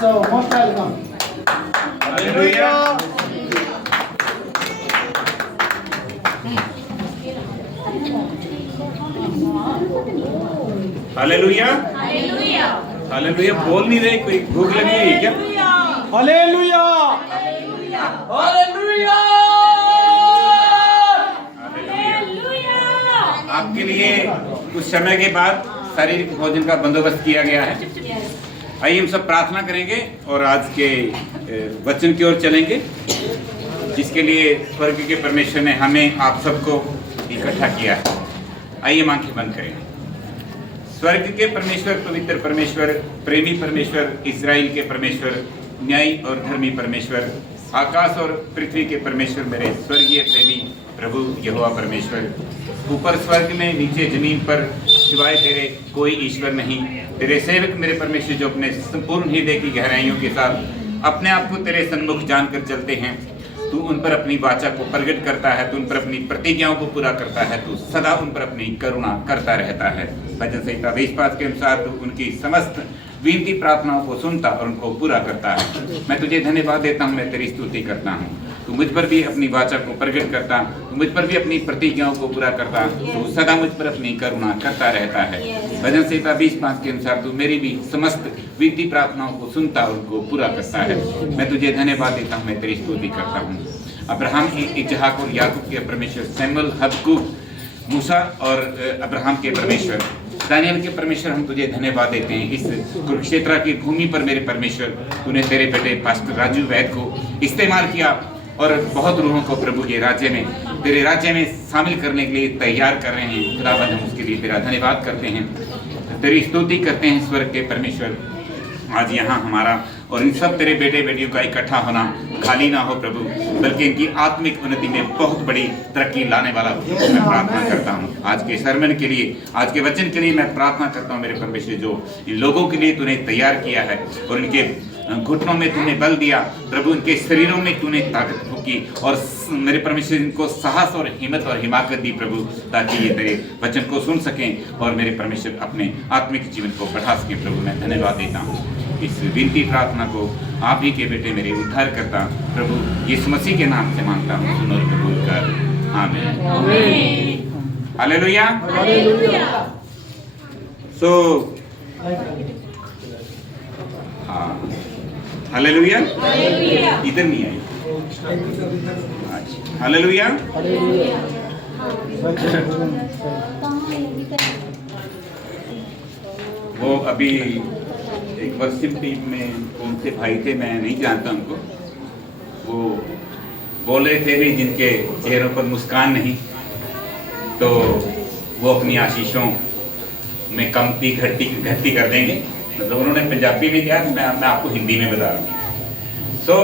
So most welcome. Hallelujah. Hallelujah hallelujah बोल नहीं रहे कोई भूख लगी हुई है क्या Hallelujah. आपके लिए कुछ समय के बाद शारीरिक भोजन का बंदोबस्त किया गया है। आइए हम सब प्रार्थना करेंगे और आज के वचन की ओर चलेंगे जिसके लिए स्वर्ग के परमेश्वर ने हमें आप सबको इकट्ठा किया है। आइए हम आंखें बंद करेंगे। स्वर्ग के परमेश्वर, पवित्र परमेश्वर, प्रेमी परमेश्वर, इजराइल के परमेश्वर, न्यायी और धर्मी परमेश्वर, आकाश और पृथ्वी के परमेश्वर, मेरे स्वर्गीय प्रेमी प्रभु यहोवा परमेश्वर, ऊपर स्वर्ग में नीचे जमीन पर सिवाय तेरे कोई ईश्वर नहीं। तेरे सेवक मेरे परमेश्वर जो अपने संपूर्ण हृदय की गहराइयों के साथ अपने आप को तेरे सन्मुख जानकर चलते हैं, तू उन पर अपनी वाचा को प्रकट करता है, तू उन पर अपनी प्रतिज्ञाओं को पूरा करता है, तू सदा उन पर अपनी करुणा करता रहता है। भजन संहिता 20:5 के अनुसार तू उनकी समस्त विनती प्रार्थनाओं को सुनता और उनको पूरा करता है। मैं तुझे धन्यवाद देता हूँ, मैं तेरी स्तुति करता हूँ। तू मुझ पर भी अपनी वाचा को प्रकट करता, तू मुझ पर भी अपनी प्रतिज्ञाओं को पूरा करता, तू सदा मुझ पर अपनी करुणा करता रहता है। भजन संहिता 20:5 के अनुसार तू मेरी भी समस्त विनती प्रार्थनाओं को सुनता और उनको पूरा करता है। मैं तुझे धन्यवाद देता हूँ, मैं तेरी स्तुति करता हूँ। अब्राहम, इसहाक और याकूब के परमेश्वर, सैमुएल, हबक्कूक, मूसा और अब्राहम के परमेश्वर, दानियल के परमेश्वर, हम तुझे धन्यवाद देते हैं। इस कुरुक्षेत्र की भूमि पर मेरे परमेश्वर तूने तेरे बेटे पास्टर राजू वैद को इस्तेमाल किया और बहुत रूहों को प्रभु के राज्य में, तेरे राज्य में शामिल करने के लिए तैयार कर रहे हैं। खुदावंद, हम उसके लिए तेरा धन्यवाद करते हैं, तेरी स्तुति करते हैं। स्वर्ग के परमेश्वर, आज यहाँ हमारा और इन सब तेरे बेटे बेटियों का इकट्ठा होना खाली ना हो प्रभु, बल्कि इनकी आत्मिक उन्नति में बहुत बड़ी तरक्की लाने वाला हो। मैं प्रार्थना करता हूँ आज के सरमन के लिए, आज के वचन के लिए मैं प्रार्थना करता हूँ मेरे परमेश्वर, जो इन लोगों के लिए तूने तैयार किया है और इनके घुटनों में तूने बल दिया प्रभु, इनके शरीरों में तूने ताकत फूकी और मेरे परमेश्वर इनको साहस और हिम्मत और हिमाकत दी प्रभु, ताकि ये तेरे वचन को सुन सकें और मेरे परमेश्वर अपने आत्मिक जीवन को बढ़ा सकें। प्रभु मैं धन्यवाद देता हूँ। इस विनती प्रार्थना को आप ही के बेटे मेरे उद्धार करता प्रभु यीशु मसीह के नाम से मांगता हूँ, सुन और कबूल कर। आमीन। हालेलुया। सो हाँ, हालेलुया। इधर नहीं आई। हालेलुया। वो अभी एक वर्शिप टीम में कौन से भाई थे, मैं नहीं जानता उनको, वो बोल रहे थे भी जिनके चेहरों पर मुस्कान नहीं, तो वो अपनी आशीषों में कमती घटती कर देंगे। मतलब उन्होंने पंजाबी में किया, मैं आपको हिंदी में बता रहा हूँ। सो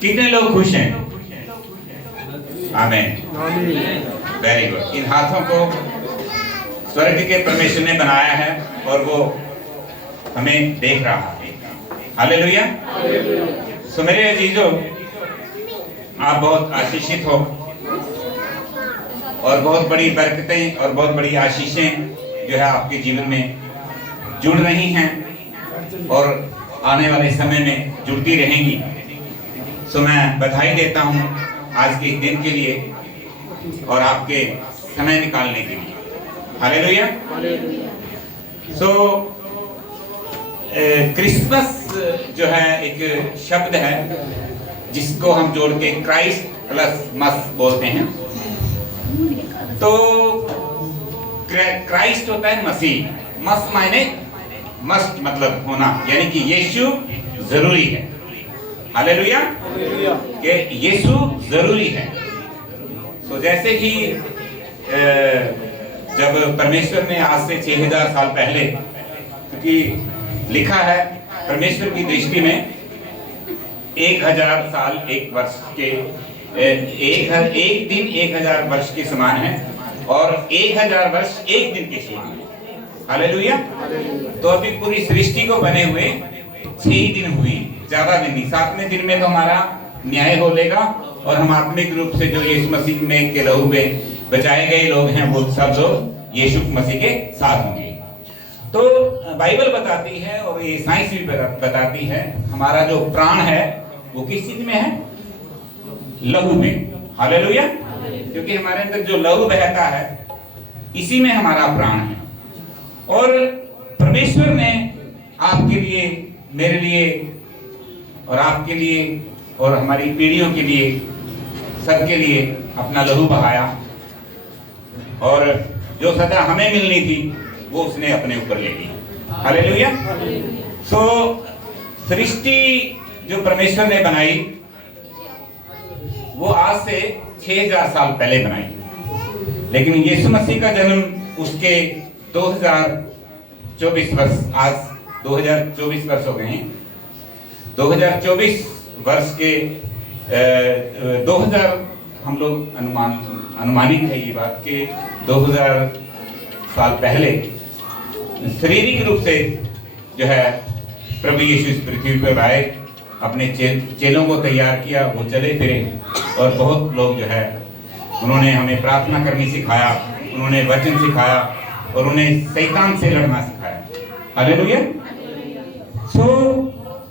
कितने लोग खुश हैं? आमीन, वेरी गुड। इन हाथों को स्वर्ग के परमेश्वर ने बनाया है और वो हमें देख रहा है। हालेलुया। सो मेरे अजीजों, आप बहुत आशीषित हो और बहुत बड़ी बरकतें और बहुत बड़ी आशीषें जो है आपके जीवन में जुड़ रही हैं और आने वाले समय में जुड़ती रहेंगी। सो मैं बधाई देता हूं आज के इस दिन के लिए और आपके समय निकालने के लिए। हालेलुया। सो क्रिसमस जो है एक शब्द है जिसको हम जोड़ के क्राइस्ट प्लस मस बोलते हैं। तो क्राइस्ट होता है मसीह, मस मायने मस्ट मतलब होना, यानी कि यीशु जरूरी है। हालेलुया, कि यीशु जरूरी है। तो जैसे कि जब परमेश्वर ने आज से 6000 साल पहले, क्योंकि लिखा है परमेश्वर की दृष्टि में 1000 साल एक वर्ष के, एक दिन 1000 वर्ष के समान है और 1000 वर्ष एक दिन के समान है। हालेलुया। तो अभी पूरी सृष्टि को बने हुए 6 दिन हुई, ज्यादा दिन नहीं। 7वें दिन में तो हमारा न्याय हो लेगा और हम आत्मिक रूप से जो यीशु मसीह में के लहू में बचाए गए लोग हैं वो सब लोग यीशु मसीह के साथ होंगे। तो बाइबल बताती है और ये साइंस भी बताती है, हमारा जो प्राण है वो किस चीज में है? लहू में। हालेलुया। क्योंकि हमारे अंदर जो लहू बहता है इसी में हमारा प्राण है। और परमेश्वर ने आपके लिए, मेरे लिए और आपके लिए और हमारी पीढ़ियों के लिए, सबके लिए अपना लहू बहाया, और जो सजा हमें मिलनी थी वो उसने अपने ऊपर ले ली। हालेलुया। सो सृष्टि जो परमेश्वर ने बनाई वो आज से 6000 साल पहले बनाई, लेकिन यीशु मसीह का जन्म उसके 2024 वर्ष, आज 2024 वर्ष हो गए हैं। 2024 वर्ष के 2000 हम लोग अनुमानित है ये बात कि 2000 साल पहले शारीरिक रूप से जो है प्रभु यीशु इस पृथ्वी पर आए, अपने चेलों को तैयार किया, वो चले फिरे और बहुत लोग जो है उन्होंने हमें प्रार्थना करनी सिखाया, उन्होंने वचन सिखाया और उन्हें शैतान से लड़ना सिखाया। हालेलुया। सो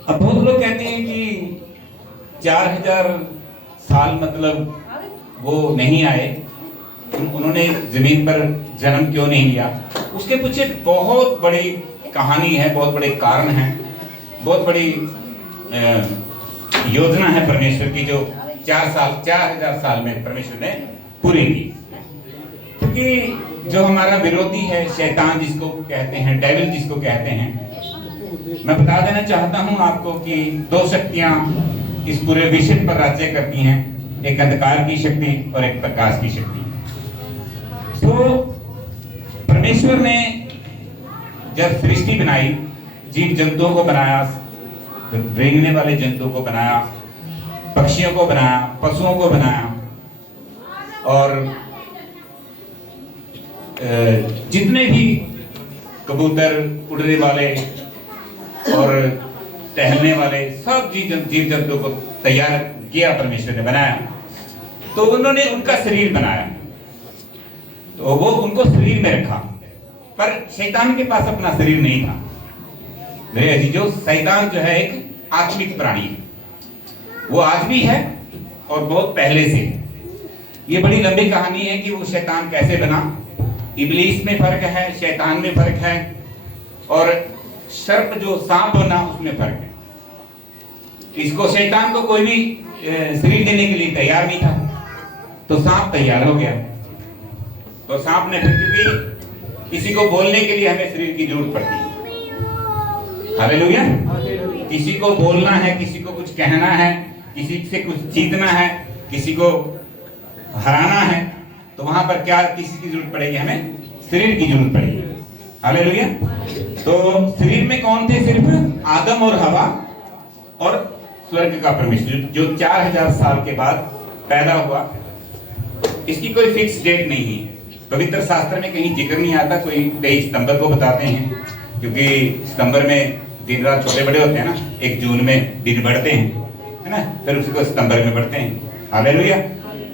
अब बहुत लोग कहते हैं कि 4000 साल मतलब वो नहीं आए, उन्होंने जमीन पर जन्म क्यों नहीं लिया? उसके पीछे बहुत बड़ी कहानी है, बहुत बड़े कारण हैं, बहुत बड़ी योजना है परमेश्वर की, जो 4000 साल में परमेश्वर ने पूरी की। क्योंकि जो हमारा विरोधी है शैतान जिसको कहते हैं, डेविल जिसको कहते हैं, मैं बता देना चाहता हूं आपको कि 2 शक्तियां इस पूरे विश्व पर राज्य करती हैं, एक अंधकार की शक्ति और एक प्रकाश की शक्ति। तो परमेश्वर ने जब सृष्टि बनाई, जीव जंतुओं को बनाया, रेंगने वाले जंतुओं को बनाया, पक्षियों को बनाया, पशुओं को बनाया, और जितने भी कबूतर, उड़ने वाले और टहलने वाले सब जीव जंतुओं को तैयार किया, परमेश्वर ने बनाया। तो उन्होंने उनका शरीर बनाया, तो वो उनको शरीर में रखा, पर शैतान के पास अपना शरीर नहीं था। मेरे अजीजों, शैतान जो है एक आत्मिक प्राणी है, वो आज भी है और बहुत पहले से। ये बड़ी लंबी कहानी है कि वो शैतान कैसे बना। इब्लीस में फर्क है, शैतान में फर्क है, और सर्प जो सांप बना उसमें फर्क है। इसको शैतान को कोई भी शरीर देने के लिए तैयार नहीं था, तो सांप तैयार हो गया। तो सांप ने फिर, क्योंकि किसी को बोलने के लिए हमें शरीर की जरूरत पड़ती है। हालेलुया। किसी को बोलना है, किसी को कुछ कहना है, किसी से कुछ जीतना है, किसी को हराना है, तो वहां पर क्या किसी की जरूरत पड़ेगी? हमें शरीर की जरूरत पड़ेगी। हालेलुया। तो शरीर में कौन थे? सिर्फ आदम और हवा और स्वर्ग का परमेश्वर, जो 4000 साल के बाद पैदा हुआ। इसकी कोई फिक्स डेट नहीं है, पवित्र शास्त्र में कहीं जिक्र नहीं आता। कोई 23 सितंबर को बताते हैं, क्योंकि सितंबर में दिन रात छोटे बड़े होते हैं ना, 1 जून में दिन बढ़ते हैं, है ना, फिर उसको सितंबर में बढ़ते हैं। हालेलुया।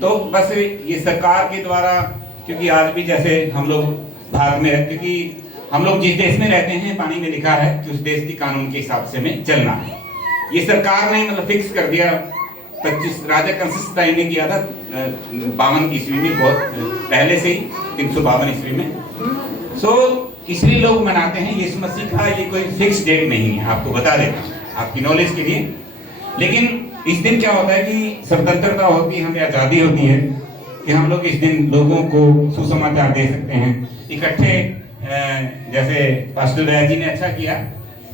तो बस ये सरकार के द्वारा, क्योंकि आज भी जैसे हम लोग भारत में, क्योंकि हम लोग जिस देश में रहते हैं, पानी में लिखा है कि उस देश की कानून के हिसाब से हमें चलना है। ये सरकार ने मतलब फिक्स कर दिया। 25 राजा कंसिस्टाइन ने किया था 52 ईस्वी में, बहुत पहले से ही 352 ईस्वी में। सो इसलिए लोग मनाते हैं यीशु मसीह का। ये कोई फिक्स डेट नहीं है, आपको बता देता हूं आपकी नॉलेज के लिए। लेकिन इस दिन क्या होता है कि स्वतंत्रता होती है, हमें आज़ादी होती है कि हम लोग इस दिन लोगों को सुसमाचार दे सकते हैं इकट्ठे। जैसे पास्टर दया जी ने अच्छा किया,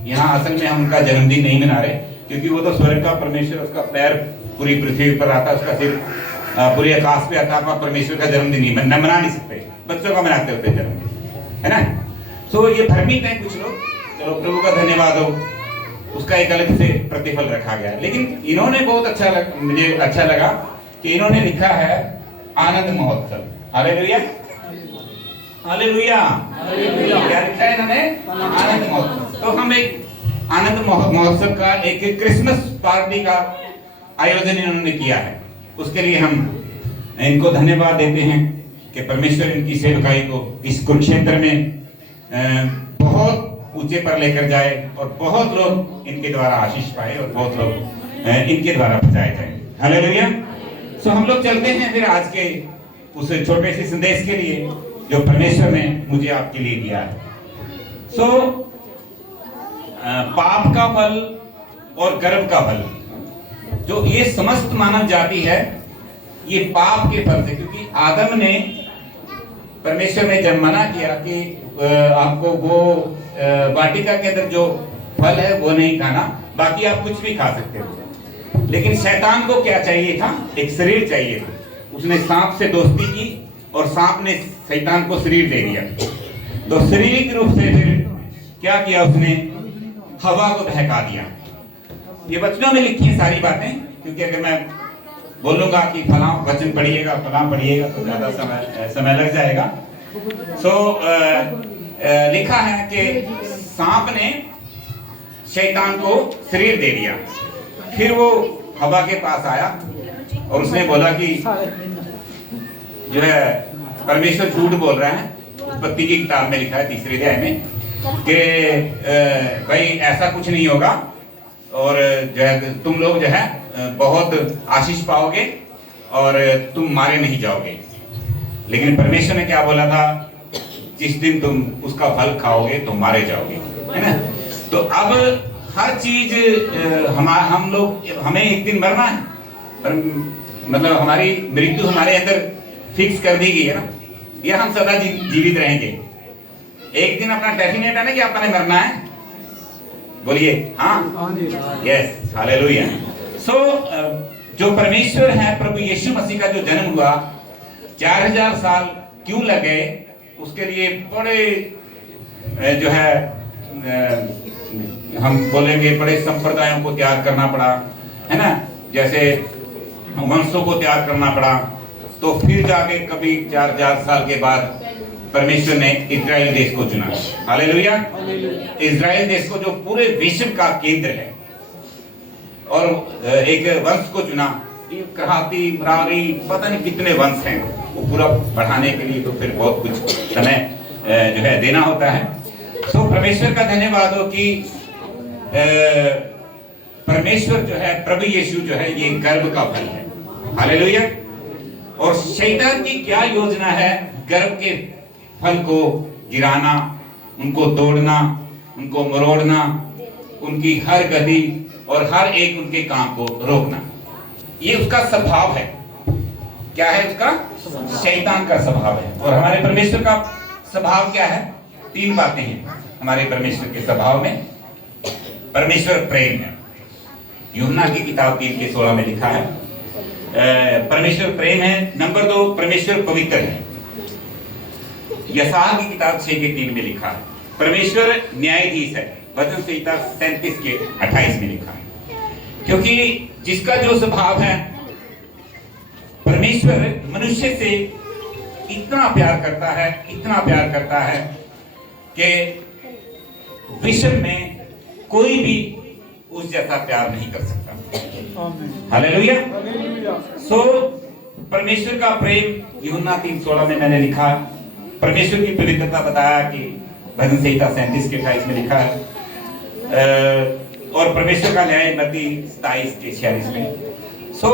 यहाँ असल में हम उनका जन्मदिन नहीं मना रहे, क्योंकि वो तो स्वर्ग का परमेश्वर, उसका पैर पूरी पृथ्वी पर आता, उसका सिर पूरे आकाश पे आता। आप परमेश्वर का जन्मदिन नहीं मना नहीं सकते, बच्चों का मनाते होते जन्मदिन, है ना। सो ये भ्रमित है कुछ लोग। चलो प्रभु का धन्यवाद हो, उसका एक अलग से प्रतिफल रखा गया। लेकिन इन्होंने बहुत अच्छा मुझे अच्छा लगा कि इन्होंने लिखा है आनंद महोत्सव। Hallelujah, hallelujah. क्या लिखा है इन्होंने? आनंद महोत्सव। तो हम एक आनंद महोत्सव का, एक क्रिसमस पार्टी का आयोजन इन्होंने किया है। उसके लिए हम इनको धन्यवाद देते हैं कि परमेश्वर इनकी सेवकाई को इस कुरुक्षेत्र में बहुत ऊंचे पर लेकर जाए और बहुत लोग इनके द्वारा आशीष पाए और बहुत लोग इनके द्वारा बचाए जाए। हालेलुया। सो हम लोग चलते हैं फिर आज के उस छोटे से संदेश के लिए जो परमेश्वर ने मुझे आपके लिए दिया है। सो पाप का फल और गर्भ का फल, जो ये समस्त मानव जाति है, ये पाप के फल से, क्योंकि आदम ने, परमेश्वर ने जब मना किया कि आपको वो वाटिका के अंदर जो फल है वो नहीं खाना, बाकी आप कुछ भी खा सकते हो, लेकिन शैतान को क्या चाहिए था? एक शरीर चाहिए था। उसने सांप से दोस्ती की और सांप ने शैतान को शरीर दे दिया। तो शारीरिक रूप से फिर क्या किया उसने? हवा को बहका दिया। ये वचनों में लिखी है सारी बातें, क्योंकि अगर मैं बोलूंगा कि फलां वचन पढ़िएगा फलां पढ़िएगा तो ज्यादा समय लग जाएगा। सो लिखा है कि सांप ने शैतान को शरीर दे दिया। फिर वो हवा के पास आया और उसने बोला कि जो है परमेश्वर झूठ बोल रहा है। उत्पत्ति की किताब में लिखा है 3 अध्याय में कि भाई ऐसा कुछ नहीं होगा और जो है तुम लोग जो है बहुत आशीष पाओगे और तुम मारे नहीं जाओगे। लेकिन परमेश्वर ने क्या बोला था? जिस दिन तुम उसका फल खाओगे तो मारे जाओगे, है ना। तो अब हर चीज हम लोग, हमें एक दिन मरना है, पर मतलब हमारी मृत्यु हमारे अंदर फिक्स कर दी गई है ना, या हम सदा जीवित रहेंगे। एक दिन अपना डेफिनेट है ना कि आपने मरना है। बोलिए हाँ, यस, हालेलुया। सो जो परमेश्वर है, प्रभु यीशु मसीह का जो जन्म हुआ, 4000 साल क्यों लगे? उसके लिए बड़े जो है हम बोलेंगे बड़े संप्रदायों को त्याग करना पड़ा, है ना, जैसे वंशों को त्याग करना पड़ा। तो फिर जाके कभी 4000 साल के बाद परमेश्वर ने इजराइल देश को चुना। हालेलुया। इजराइल देश को जो पूरे विश्व का केंद्र है, और एक वंश को चुना। कराती, मरारी, पता नहीं कितने वंश हैं, वो पूरा बढ़ाने के लिए तो फिर बहुत कुछ समय जो है देना होता है। सो परमेश्वर का धन्यवाद हो कि परमेश्वर जो है, प्रभु यीशु जो है, ये गर्भ का फल है। हालेलुया। और शैतान की क्या योजना है? गर्भ के फल को गिराना, उनको तोड़ना, उनको मरोड़ना, उनकी हर गति और हर एक उनके काम को रोकना। ये उसका स्वभाव है। क्या है उसका? शैतान का स्वभाव है। और हमारे परमेश्वर का स्वभाव क्या है? 3 बातें हैं हमारे परमेश्वर के स्वभाव में। परमेश्वर प्रेम है। यूहन्ना की किताब 3:16 में लिखा है परमेश्वर प्रेम है। नंबर 2, परमेश्वर पवित्र है। यशायाह की किताब 6:3 में लिखा है परमेश्वर न्यायाधीश है। वचन संहिता 37:28 में लिखा है। क्योंकि जिसका जो स्वभाव है, परमेश्वर मनुष्य से इतना प्यार करता है, इतना प्यार करता है कि विश्व में कोई भी उस जैसा प्यार नहीं कर सकता। हालेलुया। सो परमेश्वर का प्रेम यूहन्ना 3:16 में मैंने लिखा। परमेश्वर की पवित्रता बताया कि भजन संहिता 37:28 में लिखा है। और परमेश्वर का न्याय मत्ती 27:46 में। सो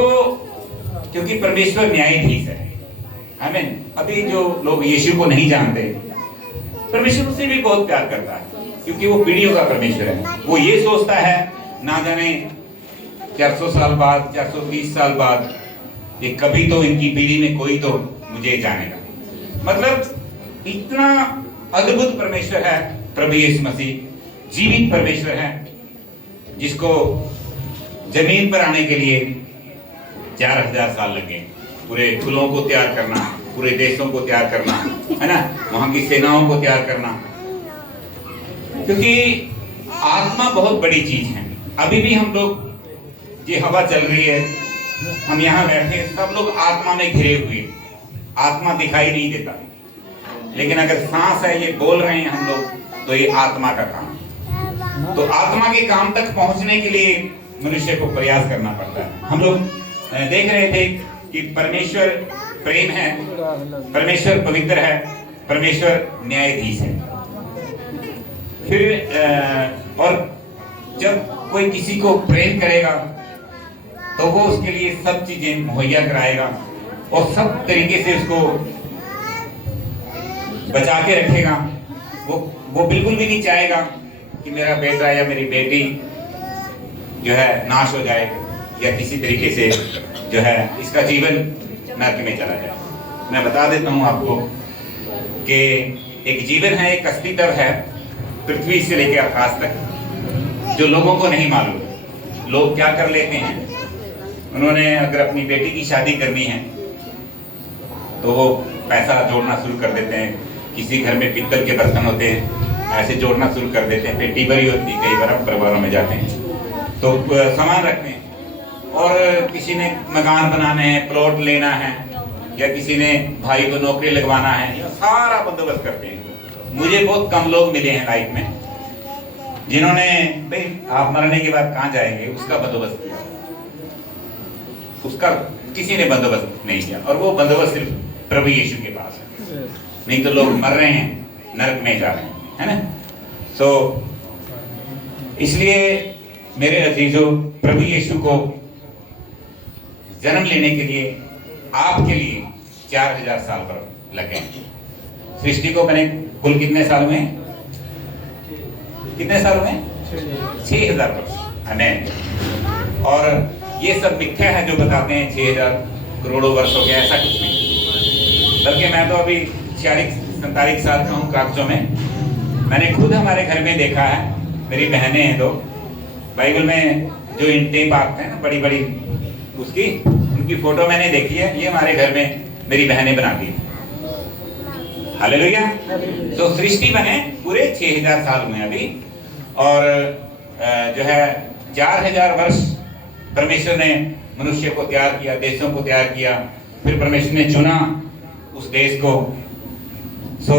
क्योंकि परमेश्वर न्यायाधीश है। आमीन। अभी जो लोग यीशु को नहीं जानते, परमेश्वर उससे भी बहुत प्यार करता है, क्योंकि वो पीढ़ियों का परमेश्वर है। वो ये सोचता है, ना जाने 400 साल बाद, 420 साल बाद, ये कभी तो इनकी पीढ़ी में कोई तो मुझे जानेगा। मतलब इतना अद्भुत परमेश्वर है प्रभु यीशु मसीह। जीवित परमेश्वर है, जिसको जमीन पर आने के लिए 4000 साल लगे। पूरे कुलों को तैयार करना, पूरे देशों को तैयार करना, है ना, वहां की सेनाओं को तैयार करना। क्योंकि आत्मा बहुत बड़ी चीज है। अभी भी हम लोग, ये हवा चल रही है, हम यहाँ बैठे, सब लोग आत्मा में घिरे हुए। आत्मा दिखाई नहीं देता, लेकिन अगर सांस है, ये बोल रहे हैं हम लोग, तो ये आत्मा का काम। तो आत्मा के काम तक पहुंचने के लिए मनुष्य को प्रयास करना पड़ता है। हम लोग देख रहे थे कि परमेश्वर प्रेम है, परमेश्वर पवित्र है, परमेश्वर न्यायाधीश है। फिर और जब कोई किसी को प्रेम करेगा तो वो उसके लिए सब चीजें मुहैया कराएगा और सब तरीके से उसको बचा के रखेगा। वो बिल्कुल भी नहीं चाहेगा कि मेरा बेटा या मेरी बेटी जो है नाश हो जाए या किसी तरीके से जो है इसका जीवन नरक में चला जाए। मैं बता देता हूं आपको कि एक जीवन है, एक अस्तित्व है पृथ्वी से लेकर आकाश तक जो लोगों को नहीं मालूम। लोग क्या कर लेते हैं, उन्होंने अगर अपनी बेटी की शादी करनी है तो वो पैसा जोड़ना शुरू कर देते हैं। किसी घर में पित्तल के बर्तन होते हैं, ऐसे जोड़ना शुरू कर देते हैं। पेटी भरी होती है, कई बार परिवारों में जाते हैं तो सामान रखते हैं। और किसी ने मकान बनाने हैं, प्लॉट लेना है, या किसी ने भाई को नौकरी लगवाना है, या सारा बंदोबस्त करते हैं। मुझे बहुत कम लोग मिले हैं लाइफ में जिन्होंने भाई आप मरने के बाद कहाँ जाएंगे उसका बंदोबस्त किया, उसका किसी ने बंदोबस्त नहीं किया। और वो बंदोबस्त सिर्फ प्रभु यीशु के पास है, नहीं तो लोग मर रहे हैं, नरक में जा रहे हैं, है ना। सो इसलिए मेरे अजीजों, प्रभु यीशु को जन्म लेने के लिए आपके लिए 4000 साल पर लगे। सृष्टि को बने कुल कितने साल हुए? कितने साल हुए? 6000 वर्ष। हमें और ये सब मिथ्या है जो बताते हैं 6000 करोड़ों वर्ष हो गया, ऐसा कुछ नहीं। बल्कि मैं तो अभी 46-47 साल का हूँ क्राक्सो में। मैंने खुद हमारे घर में देखा है, मेरी बहनें हैं दो, बाइबल में जो इंटें पाते हैं ना बड़ी बड़ी, उसकी उनकी फोटो मैंने देखी है। ये हमारे घर में मेरी बहनें बनाती हैं। हालेलुया। तो सृष्टि बने पूरे 6000 साल हुए अभी, और जो है 4000 वर्ष परमेश्वर ने मनुष्य को तैयार किया, देशों को तैयार किया, फिर परमेश्वर ने चुना उस देश को। सो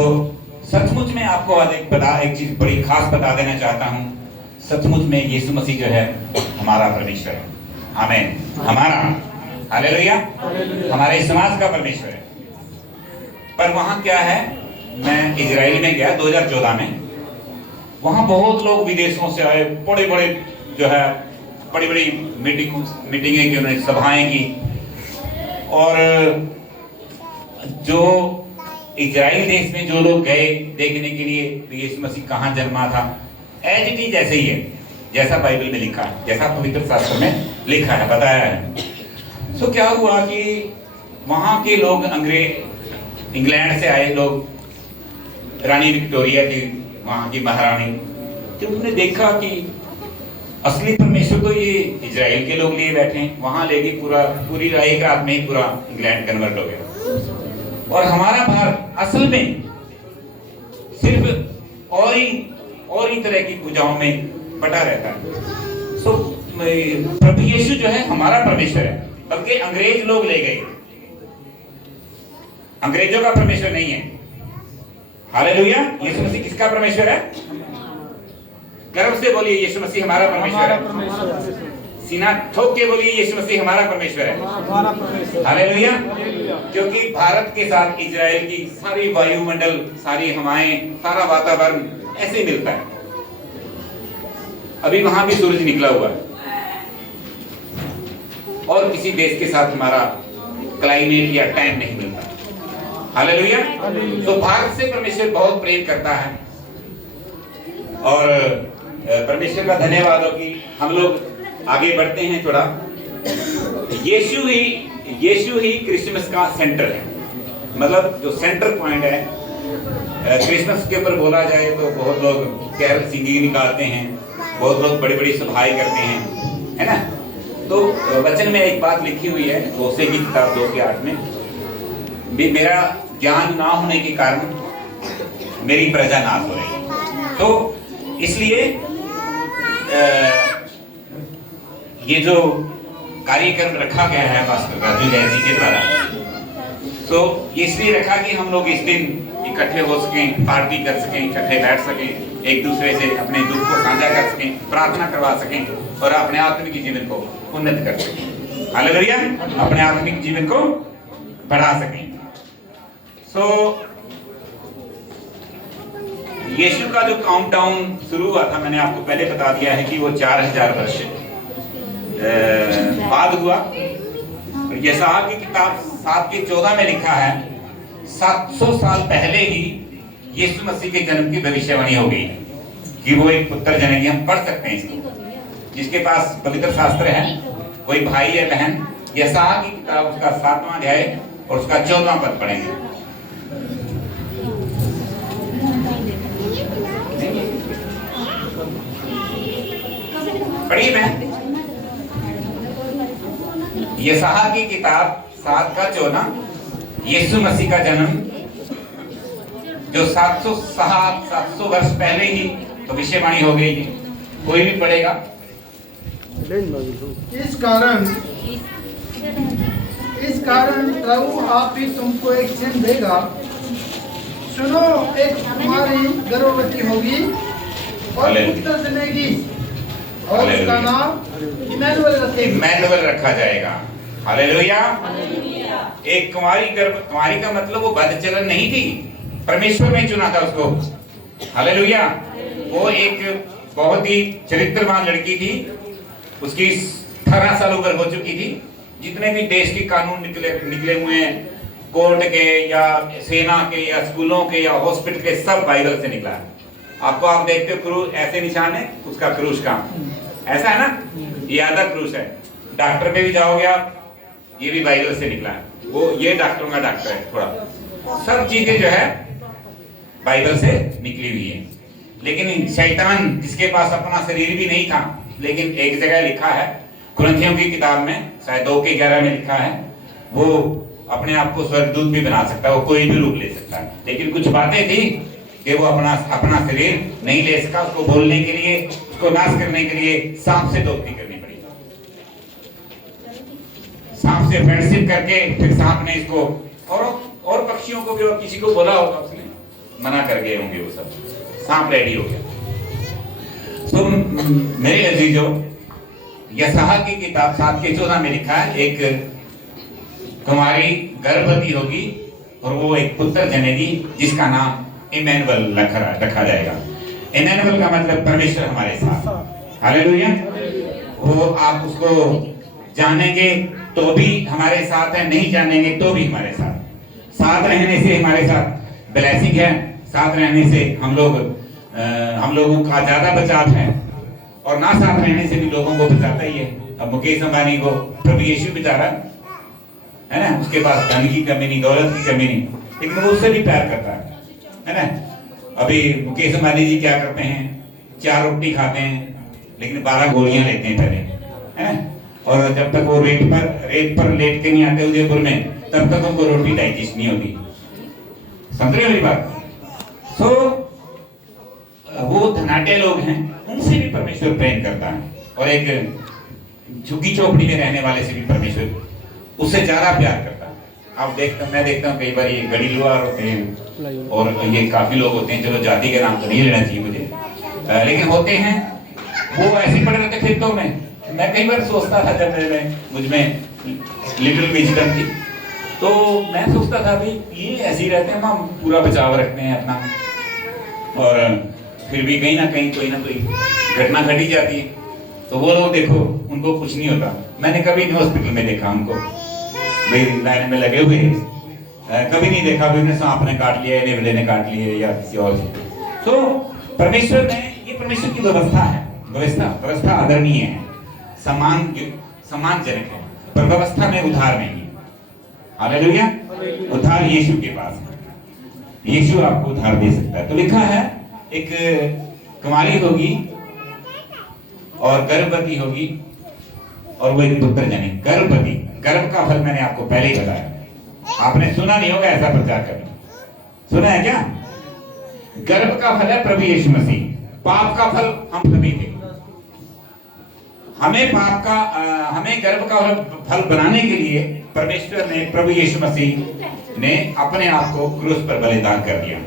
सचमुच में आपको आज एक चीज बड़ी खास बता देना चाहता हूँ। सचमुच में यीशु मसीह जो है हमारा परमेश्वर है। आमीन। हमारा, हालेलुया, हमारे समाज का परमेश्वर है। पर वहां क्या है, मैं इजराइल में गया 2014 में। वहां बहुत लोग विदेशों से आए, बड़े बड़े जो है बड़ी बड़ी मीटिंगें की, उन्होंने सभाएं की। और जो इजराइल देश में जो लोग गए देखने के लिए यीशु मसीह कहाँ जन्मा था, एज इट इज ऐसे ही है जैसा बाइबल में लिखा है, जैसा पवित्र शास्त्र में लिखा है, बताया है। सो क्या हुआ कि वहां के लोग अंग्रेज, इंग्लैंड से आए लोग, रानी विक्टोरिया थी वहां की महारानी, जब उन्होंने देखा कि असली परमेश्वर तो ये इजराइल के लोग लिए बैठे हैं, वहां लेके पूरी एक रात में ही पूरा इंग्लैंड कन्वर्ट हो गया। और हमारा भारत असल में सिर्फ और ही तरह की पूजाओं में बटा रहता है। सो प्रभु यीशु जो है हमारा परमेश्वर है, बल्कि अंग्रेज लोग ले गए, अंग्रेजों का परमेश्वर नहीं है। हालेलुया। यीशु मसीह किसका परमेश्वर है? गर्व से बोलिए यीशु मसीह हमारा परमेश्वर है। सीना ठोक के बोलिए यीशु मसीह हमारा परमेश्वर है। हालेलुया। क्योंकि भारत के साथ इजराइल की सारी वायुमंडल, सारी हवाएं, सारा वातावरण ऐसे मिलता है। अभी वहां भी सूरज निकला हुआ है, और किसी देश के साथ हमारा क्लाइमेट या टाइम नहीं मिलता। हालेलुया। तो भारत से परमेश्वर बहुत प्रेम करता है, और परमेश्वर का धन्यवाद हो कि हम लोग आगे बढ़ते हैं थोड़ा। यीशु ही क्रिसमस का सेंटर है, मतलब जो सेंटर पॉइंट है। क्रिसमस के ऊपर बोला जाए तो बहुत लोग कैरल सिंगिंग निकालते हैं, बहुत लोग बड़ी बड़ी सभाएं करते हैं, है ना। तो वचन में एक बात लिखी हुई है, होशे की किताब 2:8 में, मेरा ज्ञान ना होने के कारण मेरी प्रजा नाश हो रही है। तो इसलिए ये जो कार्यक्रम रखा गया है पास्टर राजू जैन जी के द्वारा, तो इसलिए रखा कि हम लोग इस दिन इकट्ठे हो सकें, पार्टी कर सकें, इकट्ठे बैठ सकें, एक दूसरे से अपने दुख को साझा कर सकें, प्रार्थना करवा सकें, और अपने आत्मिक जीवन को उन्नत कर सकें। हालेलुया। अपने आत्मिक जीवन को बढ़ा सकें। सो यीशु का जो काउंटडाउन शुरू हुआ था, मैंने आपको पहले बता दिया है कि वो 4000 वर्ष बाद हुआ। यशायाह की किताब 7:14 में लिखा है 700 साल पहले ही यीशु मसीह के जन्म की भविष्यवाणी हो गई कि वो एक पुत्र जनेगी। हम पढ़ सकते हैं इसको, जिसके पास पवित्र शास्त्र है, कोई भाई या बहन, यशायाह की किताब उसका 7वां अध्याय और उसका 14वां पद पढ़ेंगे। पढ़िए मैं, यशायाह की किताब 7:14, यीशु मसीह का जन्म जो 700 वर्ष पहले ही भविष्यवाणी हो गई थी। कोई भी पढ़ेगा। इस कारण प्रभु आप ही तुमको एक चिन्ह देगा। सुनो, एक कुमारी गर्भवती होगी और पुत्र जनेगी और उसका नाम इम्मानुएल रखा जाएगा। हालेलुया। एक कुमारी का मतलब वो बदचलन नहीं थी, परमेश्वर ने चुना था उसको। हालेलुया। वो एक बहुत ही चरित्रवान लड़की थी, उसकी 18 साल उम्र हो चुकी थी। जितने भी देश के कानून निकले हुए हैं, कोर्ट के या सेना के या स्कूलों के या हॉस्पिटल के, सब बाइबल से निकला है। आपको, आप देखते हो क्रूज, ऐसे निशान है उसका क्रूज का, ऐसा है ना, ये आधा क्रूज है। डॉक्टर पे भी जाओगे आप, ये भी बाइबल से निकला है। वो ये डॉक्टरों का डॉक्टर है, थोड़ा सब चीजें जो है बाइबल से निकली हुई है। लेकिन शैतान, जिसके पास अपना शरीर भी नहीं था, लेकिन एक जगह लिखा है कुरिन्थियों की किताब में, शायद 2:11 में लिखा है, वो अपने आप को स्वर्गदूत भी बना सकता है, वो कोई भी रूप ले सकता है। लेकिन कुछ बातें थी कि वो अपना शरीर नहीं ले सका। उसको बोलने के लिए, उसको नाश करने के लिए सांप से दोस्ती करनी पड़ी। सांप से फ्रेंडशिप करके फिर सांप ने इसको और पक्षियों को भी, और किसी को बोला होगा, उसने मना कर गए होंगे, वो सब सांप रेडी हो गया। तो मेरे अजीजों, यशायाह की किताब 7:14 में लिखा है एक कुमारी गर्भवती होगी और वो एक पुत्र जनेगी जिसका नाम इम्मानुएल रखा जाएगा। इम्मानुएल का मतलब परमेश्वर हमारे साथ। हालेलुया। वो आप उसको जानेंगे तो भी हमारे साथ है, नहीं जानेंगे तो भी हमारे साथ। साथ रहने से हमारे साथ ब्लेसिंग है, साथ रहने से हम लोगों का ज्यादा बचाव है, और ना साथ रहने से भी लोगों को बचाता ही है। अब मुकेश अंबानी को प्रभु यीशु बेचारा है ना, उसके पास धन की कमी नहीं, दौलत की कमी नहीं, लेकिन वो उससे भी प्यार करता है ना। अभी मुकेश अंबानी जी क्या करते हैं, 4 रोटी खाते हैं लेकिन 12 गोलियां लेते हैं पहले, है ना। और जब तक वो रेत पर लेट के नहीं आते उदयपुर में, तब तक उनको रोटी डाइजेस्ट नहीं होती। समझ रहे हो मेरी बात? सो वो धनाढ्य लोग हैं, उनसे भी परमेश्वर प्रेम करता है, और एक झुग्गी चौपड़ी में रहने वाले से भी परमेश्वर उससे ज्यादा प्यार करता है। मैं देखता हूँ कई बार ये गड़ी लुहार होते हैं, और ये काफी लोग होते हैं, चलो जाति के नाम तो नहीं लेना चाहिए मुझे, लेकिन होते हैं, वो ऐसे पड़े रहते खेतों में। मैं कई बार सोचता था, जब मुझमें लिटिल विजडम थी, तो मैं सोचता था भाई ये ऐसे ही रहते हैं, हम पूरा बचाव रखते हैं अपना, और फिर भी कहीं ना कहीं कोई ना कोई घटना घटी जाती है, तो वो लोग देखो उनको कुछ नहीं होता। मैंने कभी नहीं हॉस्पिटल में देखा उनको, भाई लाइन में लगे हुए, कभी नहीं देखा भी उन्हें सांप ने काट लिया, नेवले ने काट लिए या किसी और से। तो परमेश्वर ने, ये परमेश्वर की व्यवस्था है, व्यवस्था आदरणीय है, सम्मानजनक है, पर व्यवस्था में उधार नहीं है। हालेलुया। उधार यीशु के पास है, यीशु आपको उधार दे सकता है। तो लिखा है एक कुमारी होगी और गर्भवती होगी और वो एक पुत्र जनेगी। गर्भवती, गर्भ का फल मैंने आपको पहले ही बताया, आपने सुना नहीं होगा ऐसा प्रचार करना, सुना है क्या? गर्भ का फल है प्रभु यीशु मसीह, पाप का फल हम सभी थे। हमें गर्भ का फल बनाने के लिए परमेश्वर ने, प्रभु यीशु मसीह ने अपने आप को क्रूस पर बलिदान कर दिया।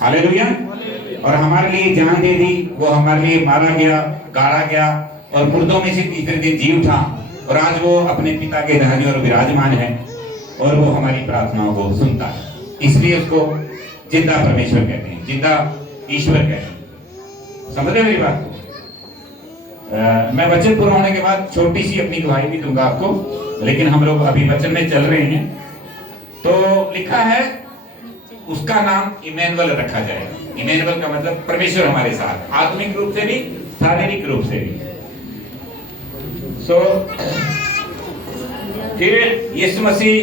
हालेलुया। और हमारे लिए जान दे दी, वो हमारे लिए मारा गया, गाड़ा गया, और मुर्दों में से तीसरे दिन जी उठा, और आज वो अपने पिता के दाहिने और विराजमान है, और वो हमारी प्रार्थनाओं को सुनता है। इसलिए उसको जिंदा परमेश्वर कहते हैं, जिंदा ईश्वर कहते हैं। समझ रहे हो मेरी बात को? मैं वचन पूरा होने के बाद छोटी सी अपनी गवाही भी दूंगा आपको, लेकिन हम लोग अभी वचन में चल रहे हैं। तो लिखा है उसका नाम इमैनुअल रखा जाएगा। इमैनुअल का मतलब परमेश्वर हमारे साथ, आत्मिक रूप से भी, शारीरिक रूप से भी। फिर यीशु मसीह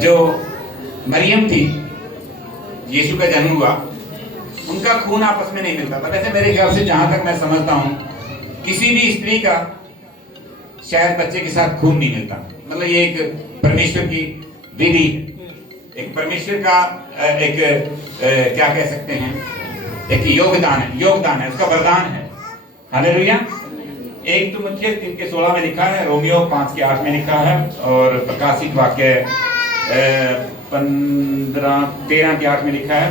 जो मरियम थी, यीशु का जन्म हुआ, उनका खून आपस में नहीं मिलता था। वैसे मेरे ख्याल से जहां तक मैं समझता हूं, किसी भी स्त्री का शायद बच्चे के साथ खून नहीं मिलता। मतलब ये एक परमेश्वर की विधि, एक परमेश्वर का एक क्या कह सकते हैं, एक योगदान है, उसका वरदान है। हालेलुया। 1 तिमुथियुस 3:16 में लिखा है, रोमियो 5:8 में लिखा है, और प्रकाशित वाक्य 13:8 में लिखा है,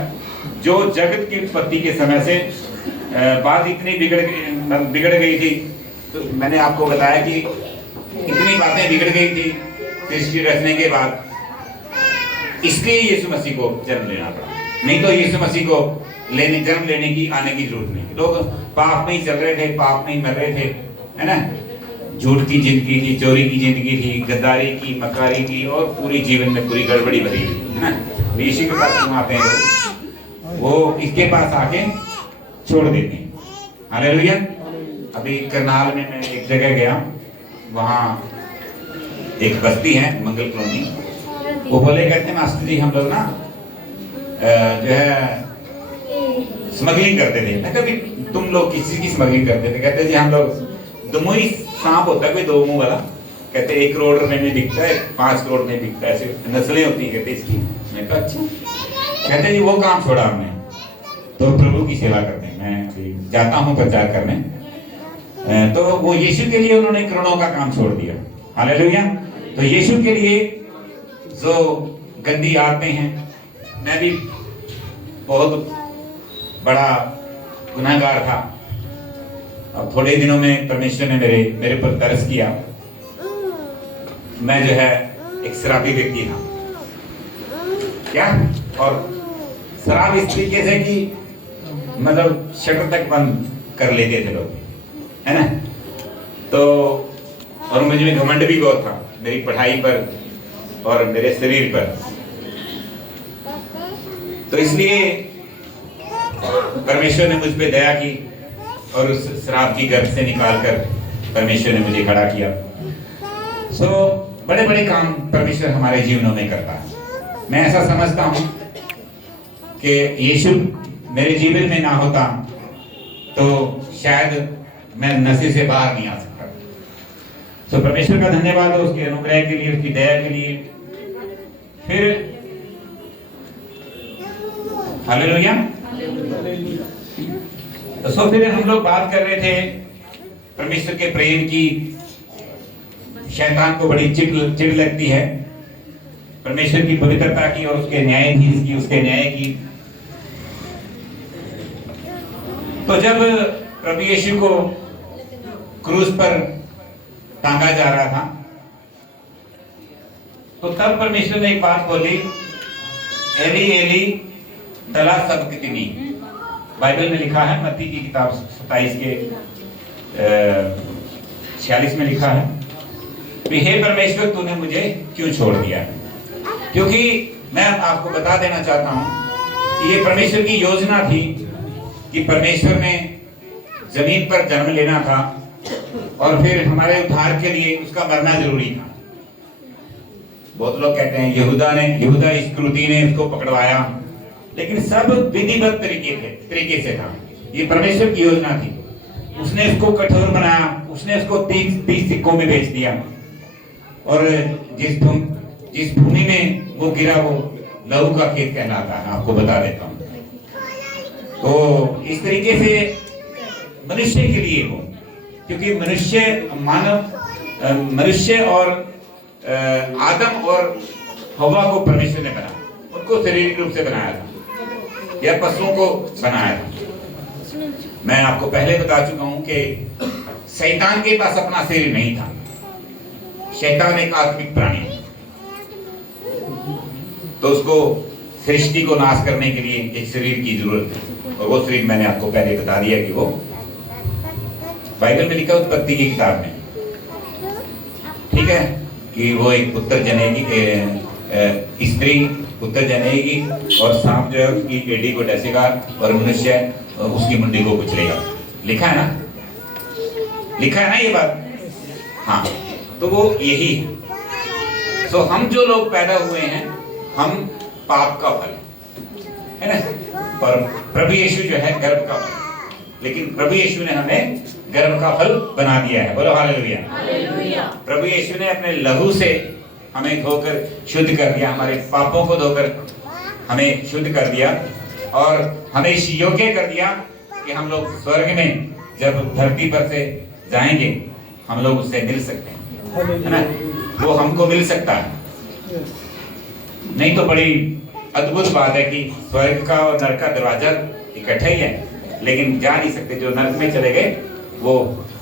जो जगत की उत्पत्ति के समय से बात इतनी बिगड़ गई थी। तो मैंने आपको बताया कि इतनी बातें बिगड़ गई थी सृष्टि रचने के बाद, इसलिए यीशु मसीह को जन्म लेना पड़ा। नहीं तो यीशु मसीह को जन्म लेने की आने की जरूरत नहीं। लोग पाप में ही चल रहे थे, पाप में ही मर रहे थे, है ना। झूठ की जिंदगी थी, चोरी की जिंदगी थी, गद्दारी की, मकारी की, और पूरी जीवन में पूरी गड़बड़ी भरी हुई, है ना। यीशु के पास क्यों आते हैं? वो इसके पास आके छोड़ देते हैं। हालेलुया। अभी करनाल में मैं एक जगह गया, वहाँ एक बस्ती है मंगल कॉलोनी। वो बोले, कहते हैं मास्टर जी हम लोग ना जो है स्मगलिंग करते थे। मैं कभी तुम लोग किसी की स्मगलिंग करते थे? कहते जी हम लोग दमुई सांप होता है कोई 2 मुंह वाला, कहते 1 करोड़ में बिकता है, 5 करोड़ में बिकता है, ऐसे नस्लें होती हैं कहते इसकी। मैं कहा अच्छा। कहते जी वो काम छोड़ा हमने, तो प्रभु की सेवा करते हैं। मैं जाता हूँ प्रचार करने, तो वो यीशु के लिए उन्होंने करोड़ों का काम छोड़ दिया। हालेलुया। तो यीशु के लिए जो गंदी आदतें हैं, मैं भी बहुत बड़ा गुनाहगार था। अब थोड़े दिनों में परमेश्वर ने मेरे पर तरस किया। मैं जो है एक शराबी व्यक्ति था, क्या, और शराब इस तरीके से कि मतलब शटर तक बंद कर लेते थे लोग, है ना। तो और मुझे घमंड भी बहुत था मेरी पढ़ाई पर और मेरे शरीर पर। तो इसलिए परमेश्वर ने मुझ पे दया की और उस शराब की गर्भ से निकालकर परमेश्वर ने मुझे खड़ा किया। सो बड़े बड़े काम परमेश्वर हमारे जीवनों में करता है। मैं ऐसा समझता हूं कि यीशु मेरे जीवन में ना होता तो शायद मैं नशे से बाहर नहीं आ सकता। सो परमेश्वर का धन्यवाद हो उसके अनुग्रह के लिए, उसकी दया के लिए। फिर हालेलुया। तो फिर हम लोग बात कर रहे थे परमेश्वर के प्रेम की। शैतान को बड़ी चिढ़ लगती है परमेश्वर की पवित्रता की और उसके न्यायाधीश की, उसके न्याय की। तो जब प्रभु यीशु को क्रूस पर टांगा जा रहा था, तो तब परमेश्वर ने एक बात बोली, एली एली लमा सबक्तनी। बाइबल में लिखा है, मत्ती की किताब 27 के 46 में लिखा है, हे परमेश्वर तूने मुझे क्यों छोड़ दिया। क्योंकि मैं आपको बता देना चाहता हूं कि ये परमेश्वर की योजना थी कि परमेश्वर ने जमीन पर जन्म लेना था और फिर हमारे उद्धार के लिए उसका मरना जरूरी था। बहुत लोग कहते हैं यहूदा इस्करियोती ने उसको पकड़वाया, लेकिन सब विधिवत तरीके से था। ये परमेश्वर की योजना थी। उसने इसको कठोर बनाया, उसने इसको 30 सिक्कों में बेच दिया, और जिस भूमि में वो गिरा वो लहू का खेत कहलाता है। आपको बता देता हूँ। तो इस तरीके से मनुष्य के लिए हो, क्योंकि मनुष्य और आदम और हवा को परमेश्वर ने बनाया, उनको शारीरिक रूप से बनाया था या पशुओं को बनाया था। मैं आपको पहले बता चुका हूं कि शैतान के पास अपना शरीर नहीं था। शैतान एक आत्मिक प्राणी है, तो उसको सृष्टि को नाश करने के लिए एक शरीर की जरूरत है, और वो शरीर मैंने आपको पहले बता दिया कि वो बाइबल में लिखा उत्पत्ति की किताब में, ठीक है, कि वो एक पुत्र जनेगी, स्त्री पुत्र जनेगी, और सांप जो है उसकी एड़ी को डसेगा और मनुष्य उसकी मुंडी को कुचलेगा। लिखा है ना, लिखा है ना ये बात? हाँ, तो वो यही है। तो हम जो लोग पैदा हुए हैं, हम पाप का फल है ना, और प्रभु यीशु जो है गर्भ का फल, लेकिन प्रभु यीशु ने हमें गर्भ का फल बना दिया है। बोलो हालेलुया। प्रभु यीशु ने अपने लहू से हमें धोकर शुद्ध कर दिया, हमारे पापों को धोकर हमें शुद्ध कर दिया, और हमें इस योग्य कर दिया कि हम लोग स्वर्ग में जब धरती पर से जाएंगे हम लोग उससे मिल सकते हैं, है ना, वो हमको मिल सकता है। नहीं तो बड़ी अद्भुत बात है कि स्वर्ग का और नरक का दरवाजा इकट्ठा ही है, लेकिन जा नहीं सकते। जो नरक में चले गए वो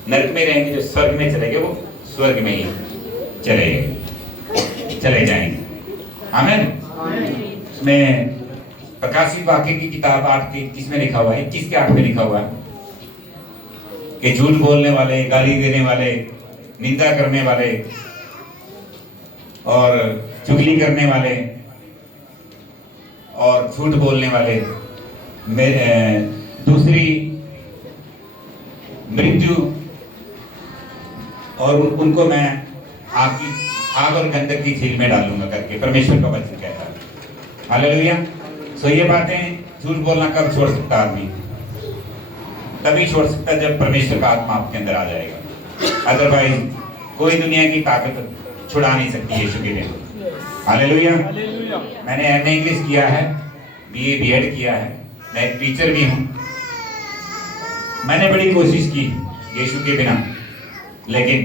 नरक में रहेंगे, जो स्वर्ग में चले गए वो स्वर्ग में ही चले जाएंगे। आमीन। उसमें प्रकाशित वाक्य की किताब 8 के 21 में लिखा हुआ है, 21 के 8 में लिखा हुआ है कि झूठ बोलने वाले, गाली देने वाले, निंदा करने वाले और चुगली करने वाले और झूठ बोलने वाले, दूसरी मृत्यु, और उनको मैं आग और गंधक की झील में डालूंगा करके परमेश्वर का वचन कहता है। हालेलुया। सो ये बातें, झूठ बोलना कब छोड़ सकता आदमी? तभी छोड़ सकता है जब परमेश्वर का आत्मा आपके अंदर आ जाएगा, अदरवाइज कोई दुनिया की ताकत छुड़ा नहीं सकती यीशु के लिए। हालेलुया। मैंने एमए इंग्लिश किया है, बीए बीएड किया है, मैं एक टीचर भी हूँ। मैंने बड़ी कोशिश की यीशु के बिना, लेकिन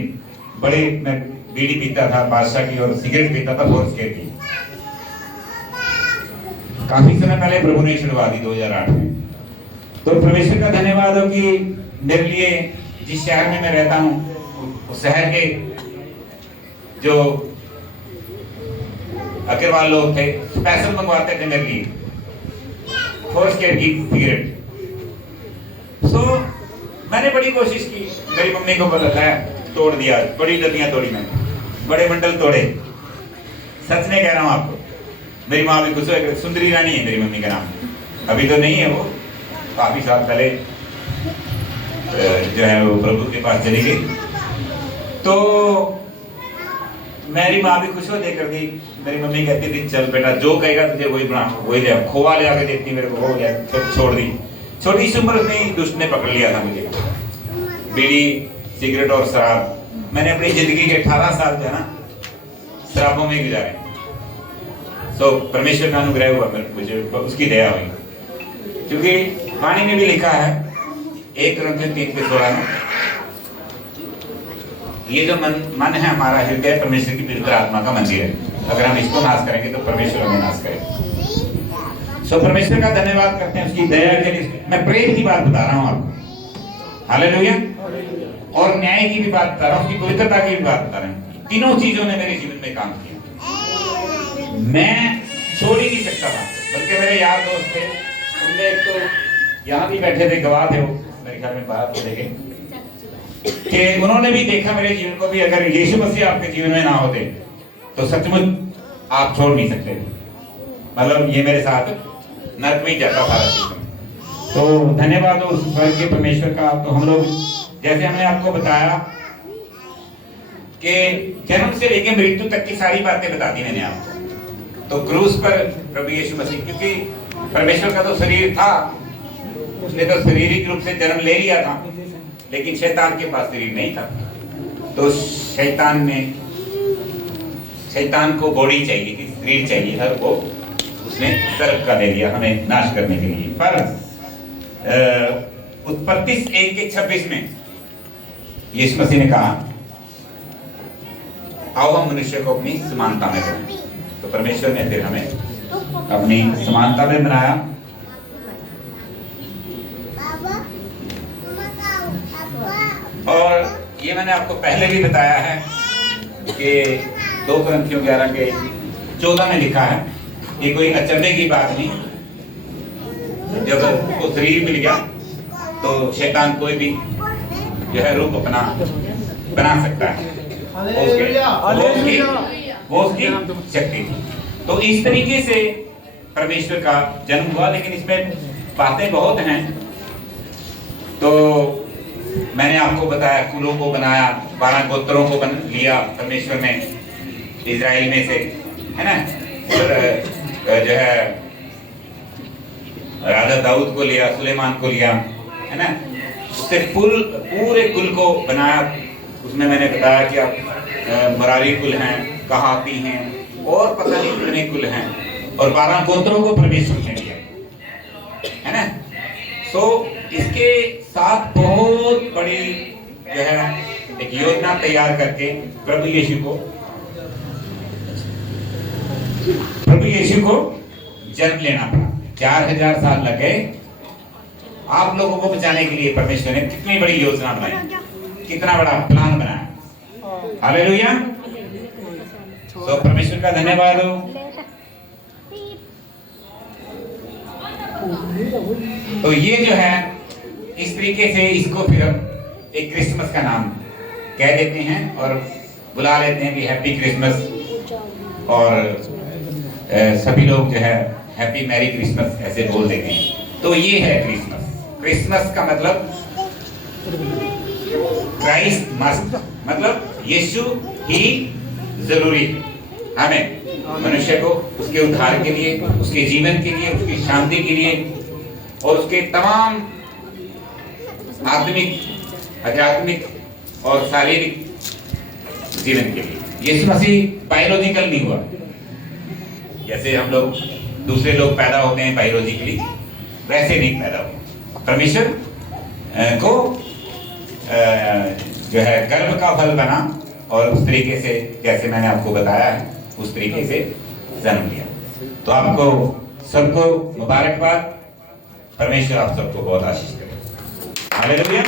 मैं बीड़ी पीता था बादशाह की, और सिगरेट पीता था फोर्स के की। काफी समय पहले प्रभु ने शुरुआत दी 2008 में। तो परमेश्वर का धन्यवाद हो कि मेरे लिए जिस शहर में मैं रहता हूँ, उस शहर के जो अग्रवाल लोग थे स्पेशल मंगवाते थे मेरे लिए फोर्स केयर की सिगरेट। सो मैंने बड़ी कोशिश की, मेरी मम्मी को बताया, तोड़ दिया, बड़ी डलियां तोड़ी मैंने, बड़े बंडल तोड़े। सच में कह रहा हूँ आपको, मेरी माँ भी खुश हो, सुंदरी रानी है मेरी मम्मी का नाम, अभी तो नहीं है वो, काफी साल पहले जो है वो प्रभु के पास चली गई। तो मेरी माँ भी खुश हो देकर दी। मेरी मम्मी कहती थी चल बेटा जो कहेगा तुझे वही बना, वही ले, खोआ ले आके देती मेरे को, हो गया, छोड़ दी। छोटी सी उम्र में ही दुष्ट ने पकड़ लिया था मुझे, बीड़ी सिगरेट और शराब। मैंने अपनी जिंदगी के 18 साल जो है ना शराबों में गुजारे। तो परमेश्वर का अनुग्रह हुआ मुझे, उसकी दया हुई, क्योंकि वाणी में भी लिखा है 1 Corinthians 3:16 में, ये जो मन है हमारा, हृदय परमेश्वर की पवित्र आत्मा का मंदिर है। अगर हम इसको नाश करेंगे तो परमेश्वर हमें नाश करेगा। सो परमेश्वर का धन्यवाद करते हैं उसकी दया के लिए। मैं प्रेम की बात बता रहा हूँ आपको, हालेलुया, और न्याय की भी बात बता रहा हूँ, उसकी पवित्रता की भी बात बता रहा हूँ। तीनों चीजों ने मेरे जीवन में काम किया, मैं छोड़ ही नहीं सकता था। बल्कि मेरे यार दोस्त थे, उनमें एक तो यहाँ भी बैठे थे, गवाह थे वो, मेरे ख्याल में बाहर चले गए, कि उन्होंने भी देखा मेरे जीवन को भी, अगर यीशु मसीह आपके जीवन में ना होते तो सचमुच आप छोड़ नहीं सकते। मतलब ये मेरे साथ नरक में ही जाता सारा चीज। तो धन्यवाद उस स्वर्ग के परमेश्वर का। तो हम लोग, जैसे हमने आपको बताया कि जन्म से लेकर मृत्यु तक की सारी बातें बता दी मैंने आपको। तो क्रूस पर प्रभु यीशु मसीह, क्योंकि परमेश्वर का तो शरीर था, उसने तो शारीरिक रूप से जन्म ले लिया था, लेकिन शैतान के पास शरीर नहीं था। तो शैतान को बॉडी चाहिए थी, शरीर चाहिए था, वो उसने सर्प का ले लिया हमें नाश करने के लिए। पर उत्पत्ति 1:26 में यीशु मसीह ने कहा आओ हम मनुष्य को अपनी समानता में बनाएं। तो परमेश्वर ने फिर हमें अपनी समानता में बनाया। और ये मैंने आपको पहले भी बताया है कि 2 Corinthians 11:14 में लिखा है ये कोई अचंभे की बात नहीं। जब उसको शरीर मिल गया तो शैतान कोई भी जो है रूप अपना बना सकता है, वो उसकी शक्ति थी। तो इस तरीके से परमेश्वर का जन्म हुआ, लेकिन इसमें बातें बहुत हैं। तो मैंने आपको बताया कुलों को बनाया, 12 गोत्रों को लिया परमेश्वर ने इजराइल में से, है ना। और जो है राजा दाऊद को लिया, सुलेमान को लिया, है ना। उससे पूरे कुल को बनाया। उसमें मैंने बताया कि आप मरारी कुल हैं, कहाती हैं, और पता नहीं कितने कुल हैं, और 12 गोत्रों को परमेश्वर ने दिया, है ना। तो इसके साथ बहुत बड़ी जो है एक योजना तैयार करके प्रभु यीशु को जन्म लेना पड़ा। 4000 साल लगे आप लोगों को बचाने के लिए। परमेश्वर ने कितनी बड़ी योजना बनाई, कितना बड़ा प्लान बनाया। हालेलुया। तो परमेश्वर का धन्यवाद हो। तो ये जो है इस तरीके से इसको फिर हम एक क्रिसमस का नाम कह देते हैं और बुला लेते हैं कि हैप्पी क्रिसमस, और सभी लोग जो है हैप्पी मैरी क्रिसमस ऐसे बोल देते हैं। तो ये है क्रिसमस। क्रिसमस का मतलब क्राइस्ट मस्ट, मतलब यीशु ही जरूरी है हमें, मनुष्य को उसके उद्धार के लिए, उसके जीवन के लिए, उसकी शांति के लिए, और उसके तमाम आत्मिक, आध्यात्मिक और शारीरिक जीवन के लिए। यीशु मसीह बायोलॉजिकल नहीं हुआ, जैसे हम लोग दूसरे लोग पैदा होते हैं बायोलॉजिकली, वैसे नहीं पैदा हुआ। परमेश्वर को जो है गर्भ का फल बना, और उस तरीके से जैसे मैंने आपको बताया है उस तरीके से जन्म लिया। तो आपको सबको मुबारकबाद। परमेश्वर आप सबको बहुत आशीष करे। हालेलुया।